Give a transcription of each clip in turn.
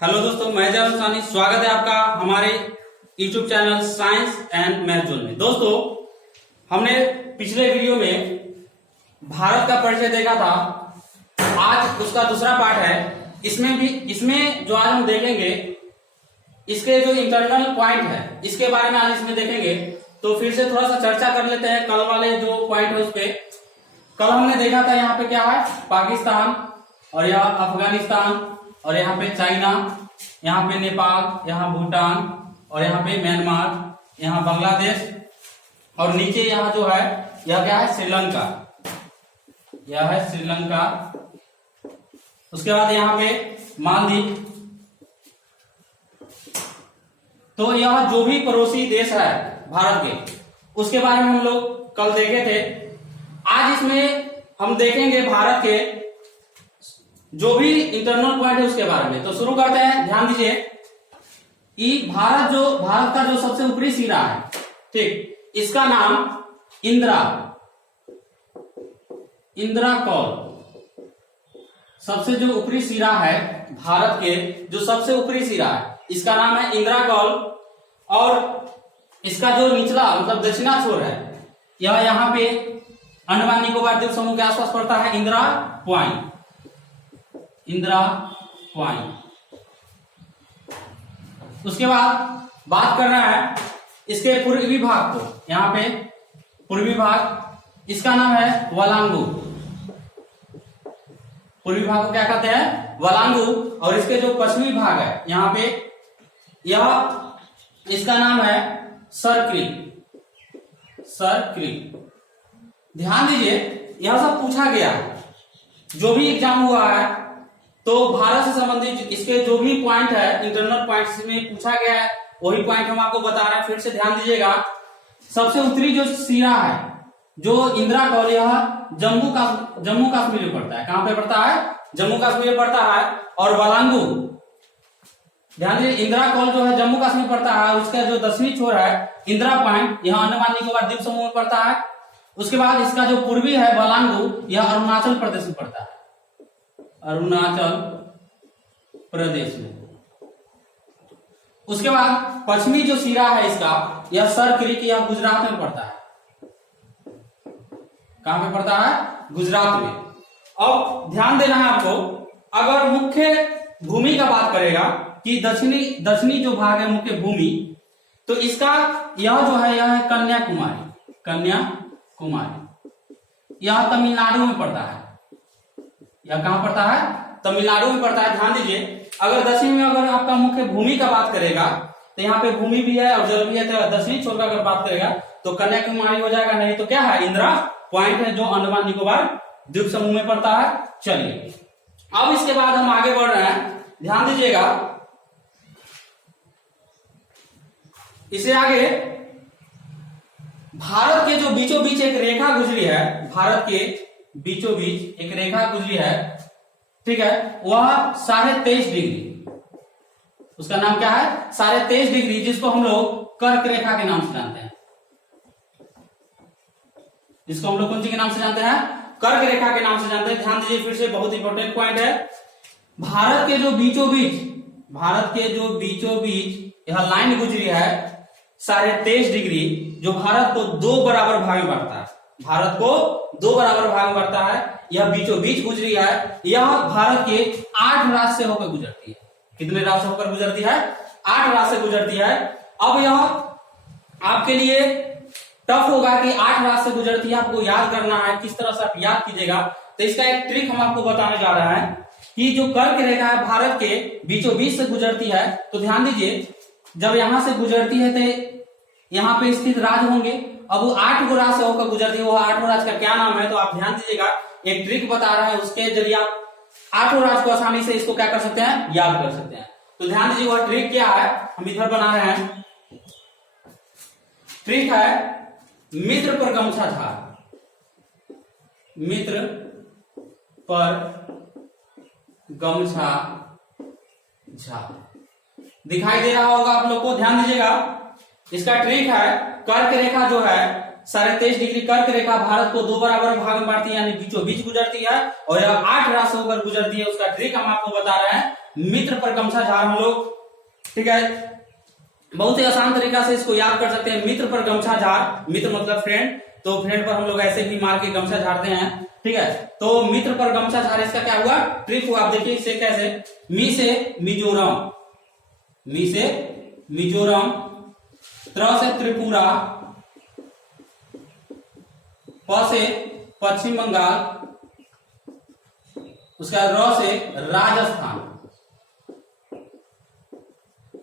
Hello दोस्तों, मैं जय सानी। स्वागत है आपका हमारे YouTube channel science and math zone में। दोस्तों, हमने पिछले वीडियो में भारत का परिचय देखा था। आज उसका दूसरा पार्ट है। इसमें जो आज हम देखेंगे, इसके जो इंटरनल पॉइंट है इसके बारे में आज इसमें देखेंगे। तो फिर से थोड़ा सा चर्चा कर लेते हैं कल वाले जो पॉइंट है उस पे। कल हमने देखा था यहाँ पे क्या है, पाकिस्तान, और यहाँ अफगानिस्तान, और यहाँ पे चाइना, यहाँ पे नेपाल, यहाँ भूटान, और यहाँ पे म्यांमार, यहाँ बांग्लादेश, और नीचे यहाँ जो है यह क्या है, श्रीलंका। यह है श्रीलंका। उसके बाद यहाँ पे मालदीव। तो यह जो भी पड़ोसी देश है भारत के, उसके बारे में हम लोग कल देखे थे। आज इसमें हम देखेंगे भारत के जो भी इंटरनल पॉइंट है उसके बारे में। तो शुरू करते हैं। ध्यान दीजिए कि भारत का जो सबसे ऊपरी सिरा है, ठीक, इसका नाम इंदिरा कौल। सबसे जो ऊपरी सिरा है भारत के, जो सबसे ऊपरी सिरा है, इसका नाम है इंदिरा कौल। और इसका जो निचला मतलब दक्षिणा छोर है, यह यहाँ पे अंडमान निकोबार द्वीप समूह के आसपास पड़ता है, इंदिरा पॉइंट। उसके बाद बात करना है इसके पूर्वी भाग को। यहाँ पे पूर्वी भाग, इसका नाम है वलांगू। पूर्वी भाग को क्या कहते हैं, वलांगू। और इसके जो पश्चिमी भाग है यहाँ पे, इसका नाम है सरक्रीक। ध्यान दीजिए, यह सब पूछा गया जो भी एग्जाम हुआ है, तो भारत से संबंधित इसके जो भी पॉइंट है, इंटरनल पॉइंट्स में पूछा गया है, वही पॉइंट हम आपको बता रहे हैं। फिर से ध्यान दीजिएगा, सबसे उत्तरी जो सिरा है, जो इंदिरा कौल, यह जम्मू कश्मीर में पड़ता है। कहां पे पड़ता है, जम्मू कश्मीर में पड़ता है। और वलांगू, ध्यान दीजिए, इंदिरा कौल जो है जम्मू कश्मीर पड़ता है, और उसका जो दक्षिणी छोर है इंदिरा पॉइंट, यह अंडमान निकोबार द्वीप समूह में पड़ता है। उसके बाद इसका जो पूर्वी है वलांगू, यह अरुणाचल प्रदेश में पड़ता है, अरुणाचल प्रदेश में। उसके बाद पश्चिमी जो सिरा है इसका, यह सरक्रीक, यह गुजरात में पड़ता है। कहां पे पड़ता है, गुजरात में। अब ध्यान देना है आपको, अगर मुख्य भूमि का बात करेगा कि दक्षिणी जो भाग है मुख्य भूमि, तो इसका यह जो है, यह है कन्याकुमारी। यह तमिलनाडु में पड़ता है। यह कहां पड़ता है, तमिलनाडु में पड़ता है। ध्यान दीजिए, अगर दक्षिण में अगर आपका मुख्य भूमि का बात करेगा, तो यहाँ पे भूमि भी है और जल भी है, तो दक्षिणी छोर का अगर बात करेगा तो कन्याकुमारी हो जाएगा। नहीं तो क्या है, इंदिरा पॉइंट है, जो अंडमान निकोबार द्वीप समूह में पड़ता है। चलिए, अब इसके बाद हम आगे बढ़ रहे हैं। ध्यान दीजिएगा, इसे आगे भारत के जो बीचों बीच एक रेखा गुजरी है, भारत के बीचों बीच एक रेखा गुजरी है, ठीक है, वह 23.5 डिग्री। उसका नाम क्या है, 23.5 डिग्री, जिसको हम लोग कर्क रेखा के नाम से जानते हैं। जिसको हम लोग कौन सी के नाम से जानते हैं, कर्क रेखा के नाम से जानते हैं। ध्यान दीजिए, फिर से बहुत इंपॉर्टेंट पॉइंट है। भारत के जो बीचों बीच यह लाइन गुजरी है 23.5 डिग्री, जो भारत को दो बराबर भाग में बांटता है। यह बीचों बीच गुजरी है। यह भारत के 8 राज्य से होकर गुजरती है। कितने राज्य से होकर गुजरती है, 8 राज्य से गुजरती है। अब यह आपके लिए टफ होगा कि 8 राज्य से गुजरती है, आपको याद करना है। किस तरह से आप याद कीजिएगा, तो इसका एक ट्रिक हम आपको बताने जा रहे हैं कि जो कर्क रेखा है भारत के बीचों बीच से गुजरती है। तो ध्यान दीजिए, जब यहां से गुजरती है तो यहाँ पे स्थित राज्य होंगे। अब वो 8 राज्य से होकर गुजरती है, वो 8 राज्य का क्या नाम है, तो आप ध्यान दीजिएगा, एक ट्रिक बता रहा है, उसके जरिए आप 8 राज्य को आसानी से इसको क्या कर सकते हैं, याद कर सकते हैं। तो ध्यान दीजिए, वह ट्रिक क्या है, हम इधर बना रहे हैं। ट्रिक है मित्र पर गमछा झाड़। मित्र पर गमछा झाड़ दिखाई दे रहा होगा आप लोग को। ध्यान दीजिएगा, इसका ट्रिक है, कर्क रेखा जो है 23.5 डिग्री कर्क रेखा भारत को दो बराबर भाग में बांटती है, यानी बीचों बीच गुजरती है, और यह 8 राशि होकर गुजरती है। उसका ट्रिक हम आपको बता रहे हैं, मित्र पर गमछा झाड़ हम लोग, ठीक है, बहुत ही आसान तरीका से इसको याद कर सकते हैं। मित्र पर गमछा झाड़, मित्र मतलब फ्रेंड, तो फ्रेंड पर हम लोग ऐसे भी मार के गमछा झाड़ते हैं, ठीक है। तो मित्र पर गमछा झाड़, इसका क्या हुआ, ट्रिक हुआ। आप देखिए इसे कैसे, मी से मिजोरम, मी से मिजोरम, त्र से त्रिपुरा, प से पश्चिम बंगाल, उसका र से राजस्थान,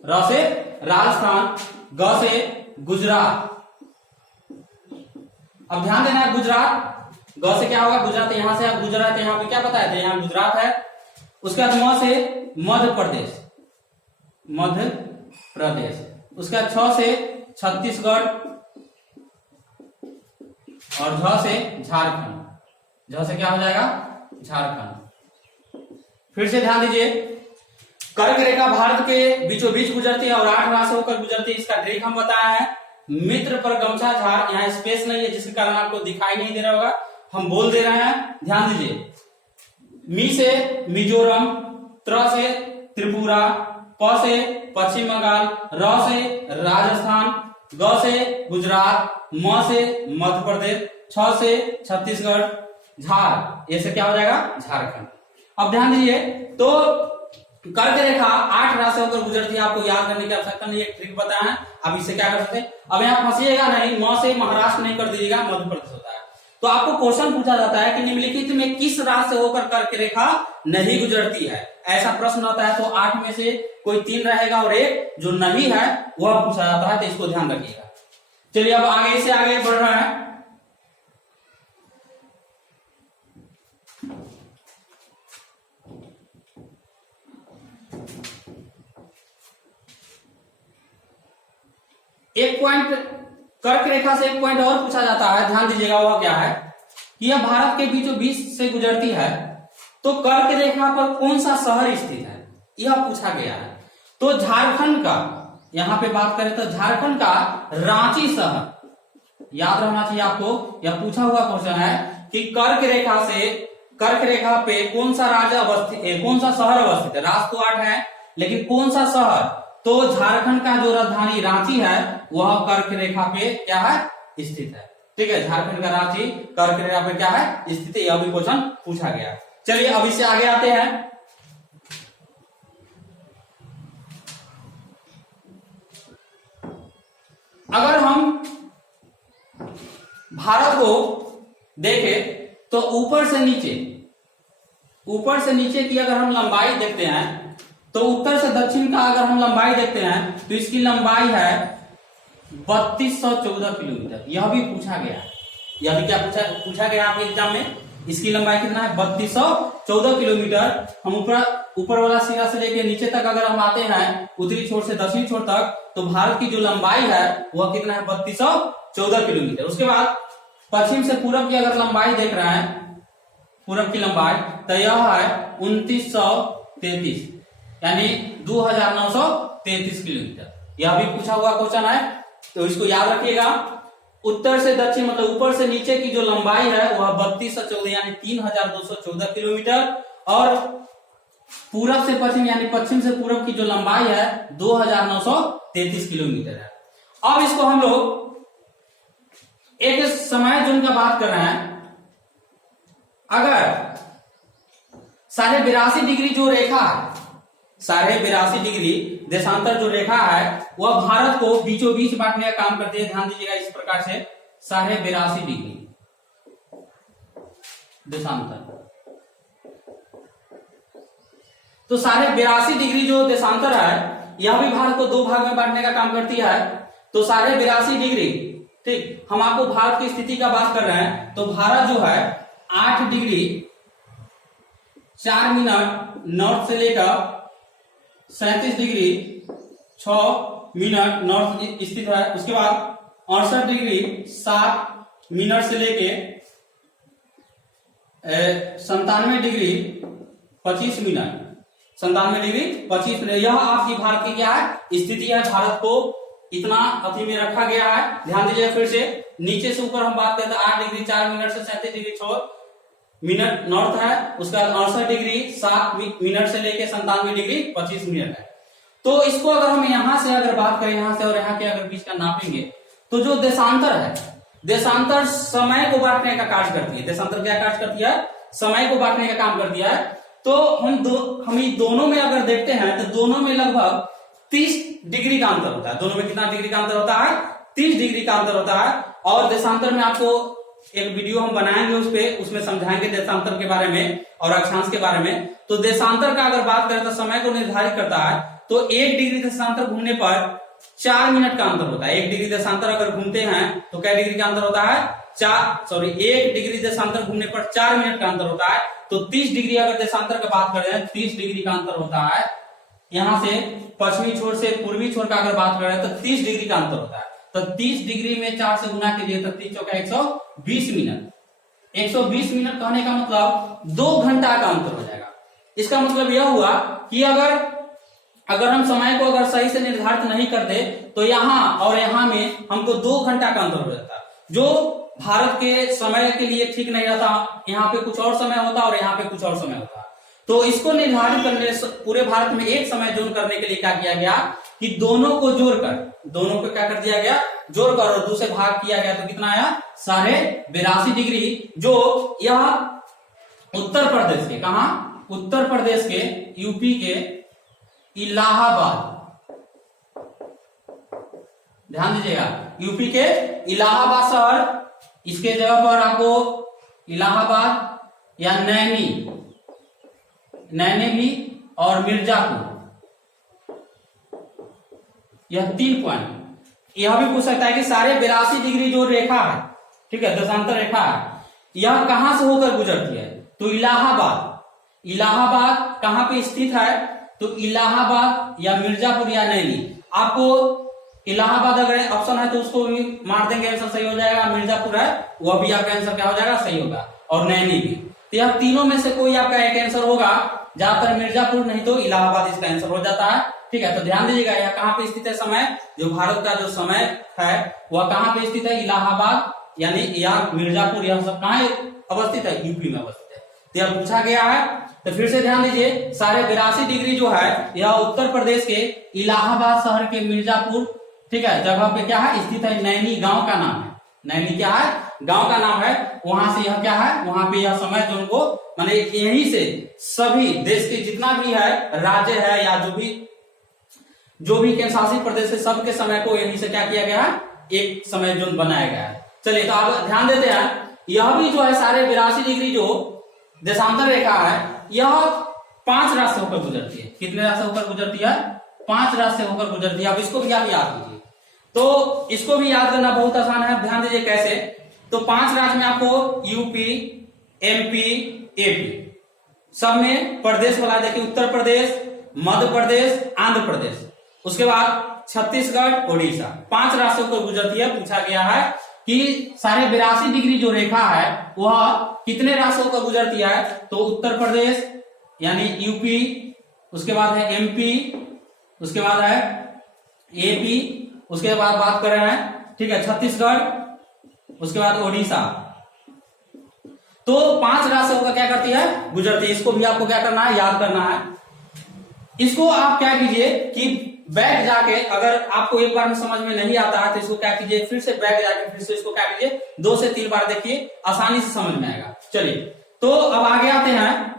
र से राजस्थान, ग से गुजरात। अब ध्यान देना है, गुजरात, ग से क्या होगा, गुजरात, यहां से गुजरात, यहां पे क्या बताया था, यहां गुजरात है। उसके बाद म से मध्य प्रदेश, मध्य प्रदेश। उसके बाद छ से छत्तीसगढ़ और झ से झारखंड, झ से क्या हो जाएगा, झारखंड। फिर से ध्यान दीजिए, कर्क रेखा भारत के बीचों बीच गुजरती है और 8 राशि होकर गुजरती है। इसका ट्रिक हम बताया है। मित्र पर गमछा झाड़, यहाँ स्पेस नहीं है जिसके कारण आपको दिखाई नहीं दे रहा होगा, हम बोल दे रहे हैं, ध्यान दीजिए। मी से मिजोरम, त्र से त्रिपुरा, प से पश्चिम बंगाल, र से राजस्थान, ग से गुजरात, म से मध्य प्रदेश, छ से छत्तीसगढ़, झार, ये से क्या हो जाएगा, झारखंड। अब ध्यान दीजिए, तो कर्क रेखा 8 राशि होकर गुजरती है, आपको याद करने की आवश्यकता नहीं, एक ट्रिक बताया है। अब इससे क्या कर सकते हैं, अब यहाँ फंसिएगा नहीं, म से महाराष्ट्र नहीं कर दीजिएगा, मध्य प्रदेश होता है। तो आपको क्वेश्चन पूछा जाता है कि निम्नलिखित में किस राशि से होकर कर्क रेखा नहीं गुजरती है, ऐसा प्रश्न होता है। तो 8 में से कोई 3 रहेगा और एक जो नहीं है वह पूछा जाता है, तो इसको ध्यान रखिएगा। चलिए अब आगे से आगे बढ़ रहे हैं। एक पॉइंट, कर्क रेखा से एक पॉइंट और पूछा जाता है, ध्यान दीजिएगा, वह क्या है कि यह भारत के बीचों बीच से गुजरती है, तो कर्क रेखा पर कौन सा शहर स्थित है, यह पूछा गया है। तो झारखंड का, यहां पे बात करें तो झारखंड का रांची शहर, याद रहना चाहिए आपको, यह पूछा हुआ क्वेश्चन है कि कर्क रेखा से, कर्क रेखा पे कौन सा राज्य अवस्थित है, कौन सा शहर अवस्थित है। राज तो 8 है, लेकिन कौन सा शहर, तो झारखंड का जो राजधानी रांची है वह कर्क रेखा पे क्या है, स्थित है, ठीक है। झारखंड का रांची कर्क रेखा पे क्या है, स्थित है, यह भी क्वेश्चन पूछा गया। चलिए अब इससे आगे आते हैं। अगर हम भारत को देखें तो ऊपर से नीचे, ऊपर से नीचे की अगर हम लंबाई देखते हैं, तो उत्तर से दक्षिण का अगर हम लंबाई देखते हैं तो इसकी लंबाई है 3214 किलोमीटर। यह भी पूछा गया, यह भी क्या पूछा गया आपके एग्जाम में, इसकी लंबाई कितना है, 3214 किलोमीटर। हम ऊपर वाला सिरा से लेके नीचे तक अगर हम आते हैं, उत्तरी छोर से दक्षिणी छोर तक, तो भारत की जो लंबाई है वह कितना है, 3214 किलोमीटर। उसके बाद पश्चिम से पूरब की अगर लंबाई देख रहे हैं, पूरब की लंबाई, तो यह है 2933, यानी 2933 किलोमीटर। यह भी पूछा हुआ क्वेश्चन है, तो इसको याद रखिएगा। उत्तर से दक्षिण मतलब ऊपर से नीचे की जो लंबाई है वह 3214 यानी 3214 किलोमीटर, और पूरब से पश्चिम यानी पश्चिम से पूरब की जो लंबाई है 2933 किलोमीटर है। अब इसको हम लोग एक समय जोन का बात कर रहे हैं। अगर 82.5 डिग्री जो रेखा है, 82.5 डिग्री देशांतर जो रेखा है वह भारत को बीचों बीच बांटने का काम करती है। ध्यान दीजिएगा इस प्रकार से 82.5 डिग्री देशांतर, तो 82.5 डिग्री जो देशांतर है यह भी भारत को 2 भाग में बांटने का काम करती है। तो 82.5 डिग्री, ठीक, हम आपको भारत की स्थिति का बात कर रहे हैं। तो भारत जो है 8 डिग्री 4 मिनट नॉर्थ से लेकर 37 डिग्री 6 मिनट नॉर्थ स्थित है। उसके बाद 68 डिग्री 7 मिनट से लेके 97 डिग्री 25 मिनट, 97 डिग्री 25 मिनट, यह आपकी भारत की क्या है, स्थिति है। भारत को इतना अति में रखा गया है। ध्यान दीजिए फिर से, नीचे से ऊपर हम बात करते हैं 8 डिग्री 4 मिनट से 37 डिग्री 6 मिनट नॉर्थ है, उसके बाद 68 डिग्री 7 मिनट से लेके 97 डिग्री 25 मिनट है। तो इसको अगर हम यहां से अगर बात करें, यहां से और यहाँ के अगर बीच का नापेंगे, तो जो देशांतर है, देशांतर समय को बांटने का कार्य करती है। देशांतर क्या कार्य करती है? समय को बांटने का काम करती है। तो हम दोनों में अगर देखते हैं तो दोनों में लगभग 30 डिग्री का अंतर होता है। दोनों में कितना डिग्री का अंतर होता है? 30 डिग्री का अंतर होता है। और देशांतर में आपको एक वीडियो हम बनाएंगे उसमें समझाएंगे देशांतर के बारे में और अक्षांश के बारे में। तो देशांतर का अगर बात करें तो समय को निर्धारित करता है। तो 1 डिग्री देशांतर घूमने पर 4 मिनट का अंतर होता है। 1 डिग्री देशांतर अगर घूमते हैं तो क्या डिग्री का अंतर होता है? 1 डिग्री देशांतर घूमने पर 4 मिनट का अंतर होता है। तो 30 डिग्री अगर देशांतर का बात करें, 30 डिग्री का अंतर होता है। यहां से पश्चिमी छोर से पूर्वी छोर का अगर बात करें तो 30 डिग्री का अंतर होता है। तो 30 डिग्री में 4 से गुना कीजिए तो 30 चौका 120 मिनट। 120 मिनट कहने का मतलब 2 घंटा का अंतर हो जाएगा। इसका मतलब यह हुआ कि अगर हम समय को अगर सही से निर्धारित नहीं करते तो यहाँ और यहाँ में हमको 2 घंटा का अंतर हो जाता, जो भारत के समय के लिए ठीक नहीं रहता। यहाँ पे कुछ और समय होता और यहाँ पे कुछ और समय होता। तो इसको निर्धारित करने, पूरे भारत में एक समय जोन करने के लिए क्या किया गया कि दोनों को जोड़कर, दोनों को क्या कर दिया गया? जोड़कर और 2 से भाग किया गया। तो कितना आया? 82.5 डिग्री, जो यह उत्तर प्रदेश के, कहा? उत्तर प्रदेश के यूपी के इलाहाबाद, ध्यान दीजिएगा, यूपी के इलाहाबाद शहर, इसके जगह पर आपको इलाहाबाद या नैनी भी और मिर्जापुर, यह 3 पॉइंट। यह भी पूछ सकता है कि सारे 82 डिग्री जो रेखा है, ठीक है, देशांतर रेखा है, यह कहां से होकर गुजरती है? तो इलाहाबाद कहां पे स्थित है? तो इलाहाबाद या मिर्जापुर या नैनी। आपको इलाहाबाद अगर ऑप्शन है तो उसको भी मार देंगे, आंसर सही हो जाएगा। मिर्जापुर है, वह भी आपका आंसर क्या हो जाएगा? सही होगा। और नैनी भी। तो यह तीनों में से कोई आपका एक आंसर होगा। ज्यादातर मिर्जापुर, नहीं तो इलाहाबाद इसका आंसर हो जाता है। ठीक है, तो ध्यान दीजिएगा, यह कहाँ पे स्थित है? समय, जो भारत का जो समय है वह कहाँ पे स्थित है? इलाहाबाद यानी या मिर्जापुर, यह सब कहाँ अवस्थित है? यूपी में अवस्थित है। तो यह पूछा गया है। तो फिर से ध्यान दीजिए, सारे 82 डिग्री जो है यह उत्तर प्रदेश के इलाहाबाद शहर के मिर्जापुर, ठीक है, जगह पे क्या है? स्थित है। नैनी गांव का नाम है। नैनी क्या है? गांव का नाम है। वहां से यह क्या है? वहां पे यह समय जोन को, माने यहीं से सभी देश के जितना भी है राज्य है या जो भी केंद्र शासित प्रदेश है, सबके समय को यहीं से क्या किया गया है? एक समय जोन बनाया गया है। चलिए, तो आप ध्यान देते हैं, यह भी जो है सारे 82 डिग्री जो देशांतर रेखा है, यह 5 राष्ट्र से होकर गुजरती है। कितने राष्ट्र से होकर गुजरती है? 5 राष्ट्र से होकर गुजरती है। अब इसको भी आप याद कीजिए। तो इसको भी याद करना बहुत आसान है। ध्यान दीजिए कैसे। तो 5 राज्य में आपको यूपी, एमपी, एपी, सब में प्रदेश वाला देखिए, उत्तर प्रदेश, मध्य प्रदेश, आंध्र प्रदेश, उसके बाद छत्तीसगढ़, ओडिशा, 5 राष्ट्र से होकर गुजरती है। पूछा गया है कि सारे 82 डिग्री जो रेखा है वह कितने राष्ट्रों को गुजरती है? तो उत्तर प्रदेश यानी यूपी, उसके बाद है एमपी, उसके बाद है एपी, उसके बाद बात कर रहे हैं, ठीक है, छत्तीसगढ़, उसके बाद ओडिशा। तो 5 राष्ट्रों का क्या करती है? गुजरती है। इसको भी आपको क्या करना है? याद करना है। इसको आप क्या कीजिए कि बैक जाके, अगर आपको एक बार में समझ में नहीं आता है तो इसको क्या कीजिए, फिर से बैक जाके फिर से इसको क्या कीजिए, 2 से 3 बार देखिए, आसानी से समझ में आएगा। चलिए, तो अब आगे आते हैं।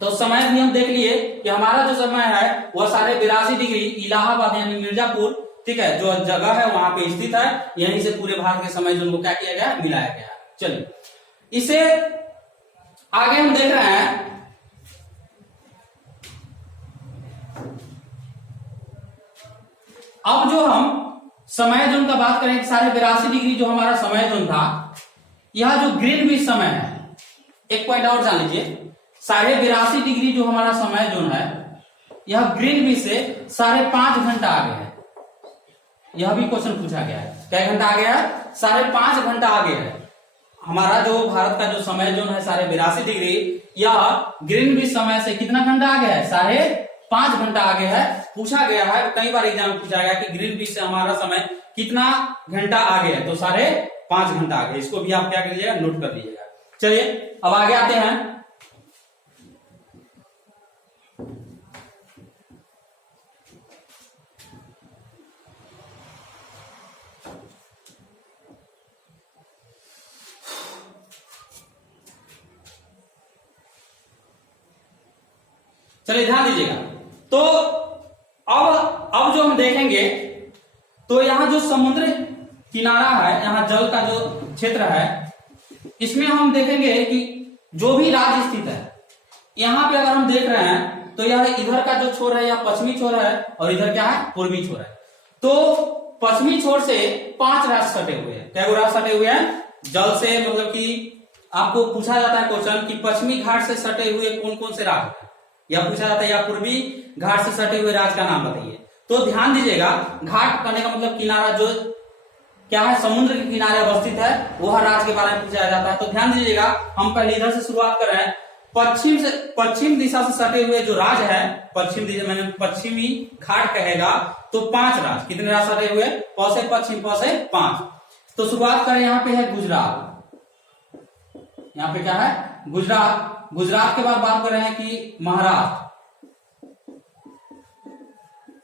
तो समय भी हम देख लिए कि हमारा जो समय है वह सारे 82 डिग्री इलाहाबाद यानी मिर्जापुर, ठीक है, जो जगह है वहां पे स्थित है। यहीं से पूरे भारत के समय जोन को क्या किया गया? मिलाया गया। चलिए, इसे आगे हम देख रहे हैं। अब जो हम समय जोन का बात करें, सारे 82 डिग्री जो हमारा समय जोन था, यह जो ग्रीनविच समय है, एक पॉइंट और जान लीजिए, सारे 82 डिग्री जो हमारा समय जोन है यह ग्रीनविच से 5.5 घंटा आगे है। यह भी क्वेश्चन पूछा गया है। क्या घंटा आगे है? 5.5 घंटा आगे है। हमारा जो भारत का जो समय जोन है सारे 82 डिग्री, यह ग्रीनविच समय से कितना घंटा आगे है? 5.5 घंटा आगे है। पूछा गया है, कई बार एग्जाम में पूछा गया कि ग्रीनविच से हमारा समय कितना घंटा आगे है? तो 5.5 घंटा आगे। इसको भी आप क्या करिएगा? नोट कर लीजिएगा। चलिए अब आगे आते हैं। चलिए ध्यान दीजिएगा। तो अब जो हम देखेंगे तो यहां जो समुद्र किनारा है, यहां जल का जो क्षेत्र है, इसमें हम देखेंगे कि जो भी राज्य स्थित है, यहां पे अगर हम देख रहे हैं तो यह इधर का जो छोर है यह पश्चिमी छोर है और इधर क्या है, पूर्वी छोर है। तो पश्चिमी छोर से 5 राज्य सटे हुए हैं। क्या राज्य सटे हुए हैं? जल से, मतलब कि आपको पूछा जाता है क्वेश्चन कि पश्चिमी घाट से सटे हुए कौन कौन से राज्य हैं, या पूछा जाता है या पूर्वी घाट से सटे हुए राज्य का नाम बताइए। तो ध्यान दीजिएगा, घाट करने का मतलब किनारा, जो क्या है, समुद्र के किनारे अवस्थित है, वह राज्य के बारे में पूछा जाता है। तो ध्यान दीजिएगा, हम पहले इधर से शुरुआत कर रहे हैं। पश्चिम दिशा से सटे हुए जो राज्य है, पश्चिम दिशा मैंने पश्चिमी घाट कहेगा, तो 5 राज्य। कितने राज्य सटे हुए? प से पश्चिम, प से 5। तो शुरुआत करें, यहाँ पे है गुजरात। यहाँ पे क्या है? गुजरात। गुजरात के बाद बात कर रहे हैं कि महाराष्ट्र।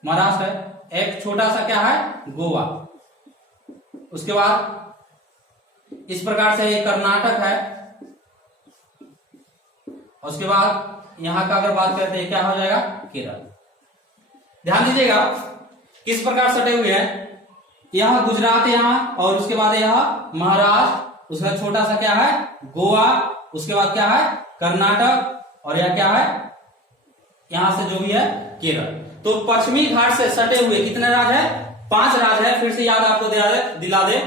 महाराष्ट्र है। एक छोटा सा क्या है? गोवा। उसके बाद इस प्रकार से एक कर्नाटक है। उसके बाद यहां का अगर बात करते हैं, क्या हो जाएगा? केरल। ध्यान दीजिएगा किस प्रकार सटे हुए हैं। यह गुजरात है यहां, और उसके बाद यह महाराष्ट्र, उसका छोटा सा क्या है? गोवा। उसके बाद क्या है? कर्नाटक, और यह क्या है? यहां से जो भी है केरल। तो पश्चिमी घाट से सटे हुए कितने राज्य है? 5 राज्य है। फिर से याद आपको दिला दे,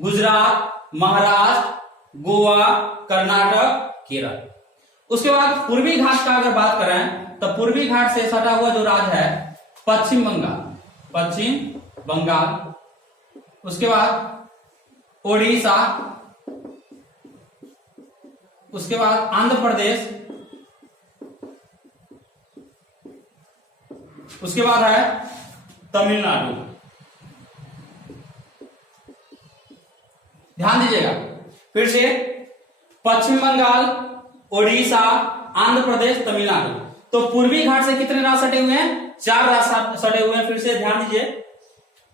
गुजरात, महाराष्ट्र, गोवा, कर्नाटक, केरल। उसके बाद पूर्वी घाट का अगर बात करें तो पूर्वी घाट से सटा हुआ जो राज्य है पश्चिम बंगाल। पश्चिम बंगाल। उसके बाद ओडिशा। उसके बाद आंध्र प्रदेश। उसके बाद है तमिलनाडु। ध्यान दीजिएगा फिर से, पश्चिम बंगाल, ओडिशा, आंध्र प्रदेश, तमिलनाडु। तो पूर्वी घाट से कितने राज्य सटे हुए हैं? 4 राज्य सटे हुए हैं। फिर से ध्यान दीजिए,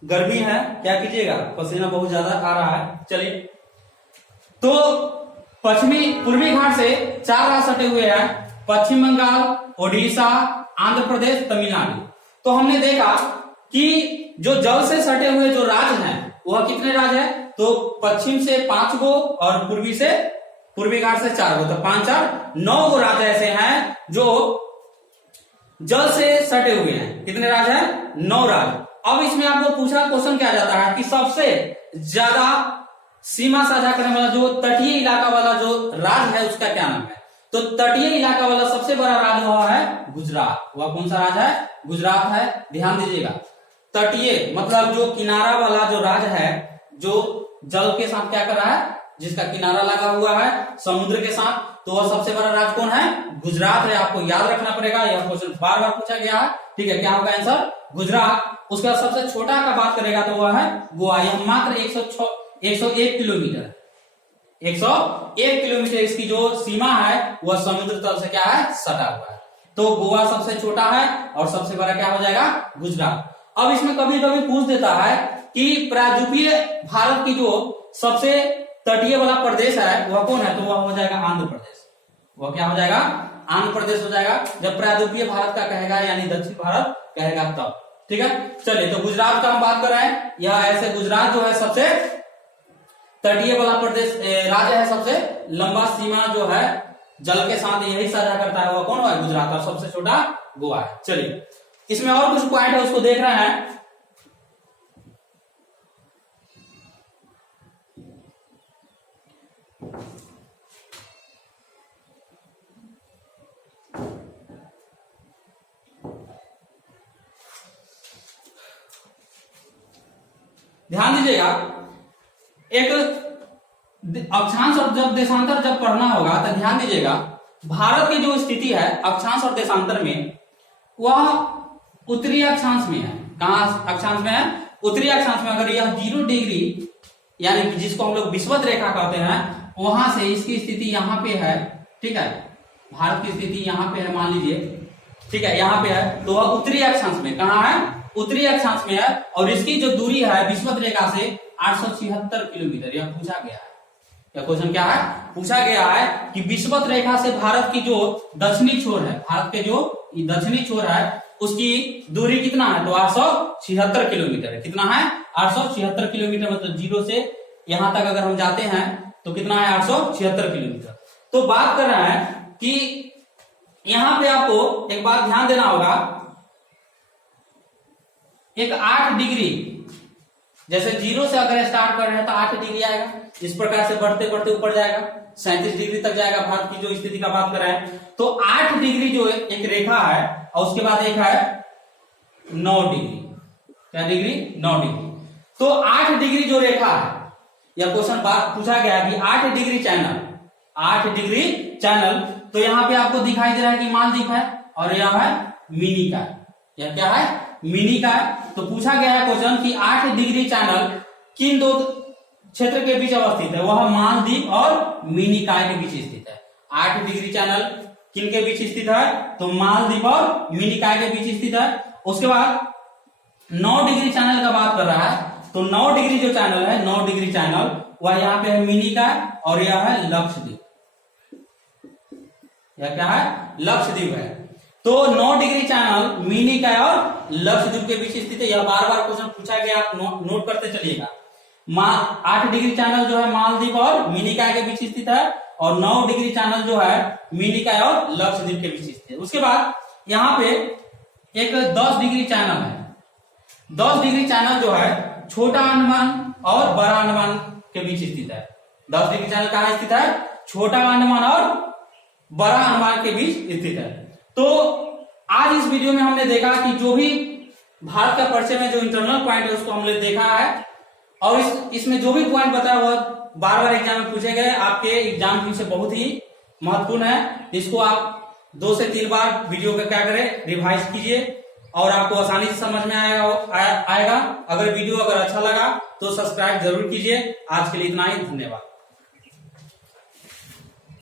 गर्मी है, क्या कीजिएगा, पसीना बहुत ज्यादा आ रहा है। चलिए, तो पूर्वी घाट से 4 राज्य सटे हुए हैं, पश्चिम बंगाल, ओडिशा, आंध्र प्रदेश, तमिलनाडु। तो हमने देखा कि जो जल से सटे हुए जो राज्य हैं वह कितने राज्य हैं? तो पश्चिम से 5 गो और पूर्वी घाट से 4 गो, तो 5 4 9 गो राज्य ऐसे हैं जो जल से सटे हुए हैं। कितने राज्य हैं? 9 राज्य। अब इसमें आपको पूछा क्वेश्चन क्या जाता है कि सबसे ज्यादा सीमा साझा करने वाला जो तटीय इलाका वाला जो राज्य है उसका क्या नाम है? तो तटीय इलाका वाला सबसे बड़ा राज्य वह है गुजरात। वह कौन सा राज्य है? गुजरात है। ध्यान दीजिएगा, तटीय मतलब जो किनारा वाला जो राज्य है, जो जल के साथ क्या कर रहा है, जिसका किनारा लगा हुआ है समुद्र के साथ, तो वह सबसे बड़ा राज्य कौन है? गुजरात है। आपको याद रखना पड़ेगा, यह क्वेश्चन बार बार पूछा गया है। ठीक है, क्या होगा आंसर? गुजरात। उसका सबसे छोटा का बात करेगा तो वह है गोवा। यह मात्र 101 किलोमीटर 101 किलोमीटर इसकी जो सीमा है वह समुद्र तल से क्या है? सटा हुआ है। तो गोवा सबसे छोटा है और सबसे बड़ा क्या हो जाएगा? गुजरात। अब इसमें कभी कभी पूछ देता है कि प्रायद्वीपीय भारत की जो सबसे तटीय वाला प्रदेश है वह कौन है? तो वह हो जाएगा आंध्र प्रदेश। वह क्या हो जाएगा? आंध्र प्रदेश हो जाएगा, जब प्रायद्वीपीय भारत का कहेगा, यानी दक्षिण भारत कहेगा तब। ठीक है, चलिए, तो गुजरात का हम बात कर रहे हैं। यह ऐसे गुजरात जो है सबसे तटीय वाला प्रदेश राज्य है, सबसे लंबा सीमा जो है जल के साथ यही साझा करता है, वह कौन है? गुजरात। और सबसे छोटा गोवा है। चलिए, इसमें और कुछ पॉइंट है उसको देख रहे हैं। ध्यान दीजिएगा, एक अक्षांश और जब देशांतर जब पढ़ना होगा तो ध्यान दीजिएगा, भारत की जो स्थिति है अक्षांश और देशांतर में, वह उत्तरी अक्षांश में है। कहां अक्षांश में है? उत्तरी अक्षांश में। अगर यह 0 डिग्री, यानी जिसको हम लोग विषुवत रेखा कहते हैं, वहां से इसकी स्थिति यहाँ पे है, ठीक है, भारत की स्थिति यहाँ पे है मान लीजिए, ठीक है, यहाँ पे है, तो वह उत्तरी अक्षांश में, कहाँ है, उत्तरी अक्षांश में है, और इसकी जो दूरी है विषुवत रेखा से 876 किलोमीटर, यह पूछा गया है। यह क्वेश्चन क्या है, पूछा गया है कि विषुवत रेखा से भारत की जो दक्षिणी छोर है, भारत के जो दक्षिणी छोर है उसकी दूरी कितना है, तो 876 किलोमीटर है। कितना है, 876 किलोमीटर, मतलब जीरो से यहां तक अगर हम जाते हैं तो कितना है, 876 किलोमीटर। तो बात कर रहे हैं कि यहां पे आपको एक बात ध्यान देना होगा, एक 8 डिग्री, जैसे जीरो से अगर स्टार्ट कर रहे हैं तो 8 डिग्री आएगा, इस प्रकार से बढ़ते बढ़ते ऊपर जाएगा, 37 डिग्री तक जाएगा। भारत की जो स्थिति का बात कर रहे हैं तो 8 डिग्री जो एक रेखा है, और उसके बाद एक है 9 डिग्री, क्या डिग्री, 9 डिग्री। तो 8 डिग्री जो रेखा है, यह क्वेश्चन पूछा गया कि 8 डिग्री चैनल, 8 डिग्री चैनल, तो यहाँ पे आपको दिखाई दे रहा है कि मालदीव है, और यह है मिनी का, यह क्या है, मिनी का। तो पूछा गया है क्वेश्चन कि 8 डिग्री चैनल किन दो क्षेत्र के बीच अवस्थित है, वह मालदीव और मिनिकॉय के बीच स्थित है। 8 डिग्री चैनल किन के बीच स्थित है, तो मालदीव और मिनिकॉय के बीच स्थित है। उसके बाद 9 डिग्री चैनल का बात कर रहा है, तो 9 डिग्री जो चैनल है, 9 डिग्री चैनल, वह यहाँ पे है मिनिकॉय, और यह है लक्षद्वीप, यह क्या है, लक्षद्वीप है। तो 9 डिग्री चैनल मिनिकॉय और लक्षद्वीप के बीच स्थित है। यह बार बार क्वेश्चन पूछा गया, आप नोट करते चलिएगा। 8 डिग्री चैनल जो है मालदीव और मिनिकॉय के बीच स्थित है, और 9 डिग्री चैनल जो है मिनिकॉय और लक्षद्वीप के बीच स्थित है। उसके बाद यहाँ पे एक 10 डिग्री चैनल है। 10 डिग्री चैनल जो है छोटा अंडमान और बड़ा अंडमान के बीच स्थित है। 10 डिग्री चैनल कहाँ स्थित है, छोटा अंडमान और बड़ा अंडमान के बीच स्थित है। तो आज इस वीडियो में हमने देखा कि जो भी भारत का परिचय में जो इंटरनल पॉइंट है उसको हमने देखा है, और इसमें जो भी पॉइंट बताया हुआ बार बार एग्जाम में पूछे गए, आपके एग्जाम की से बहुत ही महत्वपूर्ण है। इसको आप 2 से 3 बार वीडियो का क्या करें, रिवाइज कीजिए, और आपको आसानी से समझ में आएगा। अगर वीडियो अगर अच्छा लगा तो सब्सक्राइब जरूर कीजिए। आज के लिए इतना ही, धन्यवाद।